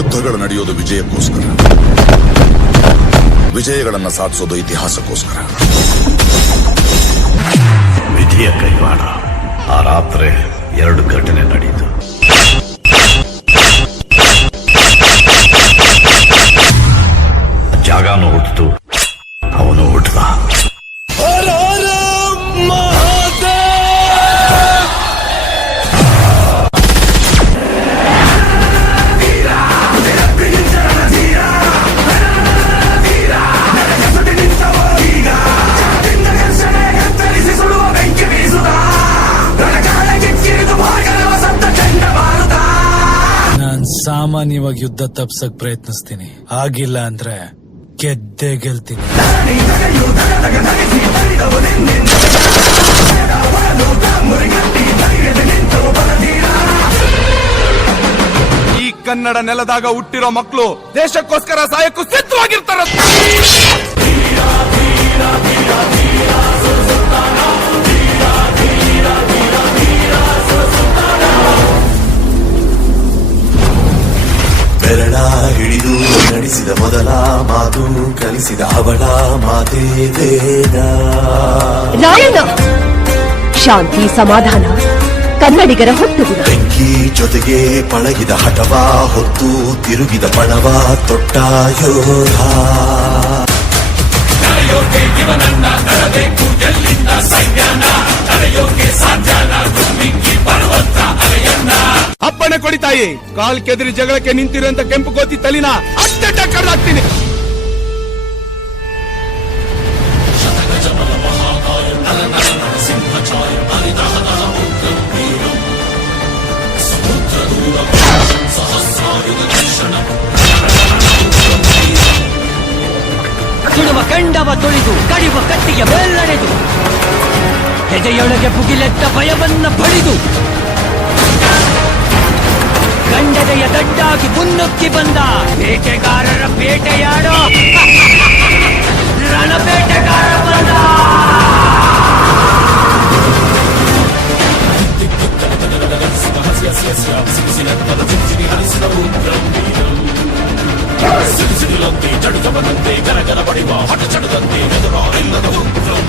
ಯುದ್ಧಗಳು ನಡೆಯೋದು ವಿಜಯಕ್ಕೋಸ್ಕರ, ವಿಜಯಗಳನ್ನ ಸಾಧಿಸೋದು ಇತಿಹಾಸಕ್ಕೋಸ್ಕರ. ವಿಧಿಯ ಕೈವಾಡ. ಆ ರಾತ್ರಿ 2 ಘಟನೆ ನಡೆಯಿತು. ಜಾಗನೂ ಹುಟ್ಟಿತು, ಅವನು ಹುಟ್ಟದ. ಸಾಮಾನ್ಯವಾಗಿ ಯುದ್ಧ ತಪ್ಸಕ್ ಪ್ರಯತ್ನಿಸ್ತೀನಿ, ಆಗಿಲ್ಲ ಅಂದ್ರೆ ಗೆದ್ದೇ ಗೆಲ್ತೀನಿ. ಈ ಕನ್ನಡ ನೆಲದಾಗ ಹುಟ್ಟಿರೋ ಮಕ್ಕಳು ದೇಶಕ್ಕೋಸ್ಕರ ಸಾಯಕ್ಕೂ ಸಿದ್ಧವಾಗಿರ್ತಾರ. ಬೆರಳ ಹಿಡಿದು ನಡೆಸಿದ ಮೊದಲ ಮಾತು ಕಲಿಸಿದ ಅವಳ ಮಾತೇ ವೇದ. ರಾಯಣ್ಣ ಶಾಂತಿ ಸಮಾಧಾನ ಕನ್ನಡಿಗರ ಹೊತ್ತುಗುಣ. ಬೆಂಕಿ ಜೊತೆಗೆ ಪಳಗಿದ ಹಠವ ಹೊತ್ತು ತಿರುಗಿದ ಪಣವ ತೊಟ್ಟ ಯೋಧ. ಅಪ್ಪಣೆ ಕೊಡಿ ತಾಯಿ, ಕಾಲ್ ಕೆದರಿ ಜಗಳಕ್ಕೆ ನಿಂತಿರುವಂತ ಕೆಂಪು ಕೋತಿ ತಲಿನ ಅಡ್ಡ ಕಡ್ದಾಕ್ತೀನಿ. ಸುಡುವ ಕಂಡವ ತೊಳೆದು ಕಡಿವ ಕತ್ತಿಯ ಮೇಲಣೆದು ಹೆದೆಯೊಳಗೆ ಭುಗಿಲೆದ್ದ ಭಯವನ್ನ ಬಡಿದು ಗಂಡದೆಯ ದಡ್ಡಾಗಿ ಮುನ್ನುಗ್ಗಿ ಬಂದ ಬೇಟೆಗಾರರ ಬೇಟೆಯಾಡೋ ರಣಬೇಟೆಗಾರ ಬಂದ. ಜಡುಗವನಂತೆ ಗರಗರ ಬಡಿವ ಹಠ ಚಡದಂತೆ ಎದುರ ಇಲ್ಲದ ಉಗ್ರಂ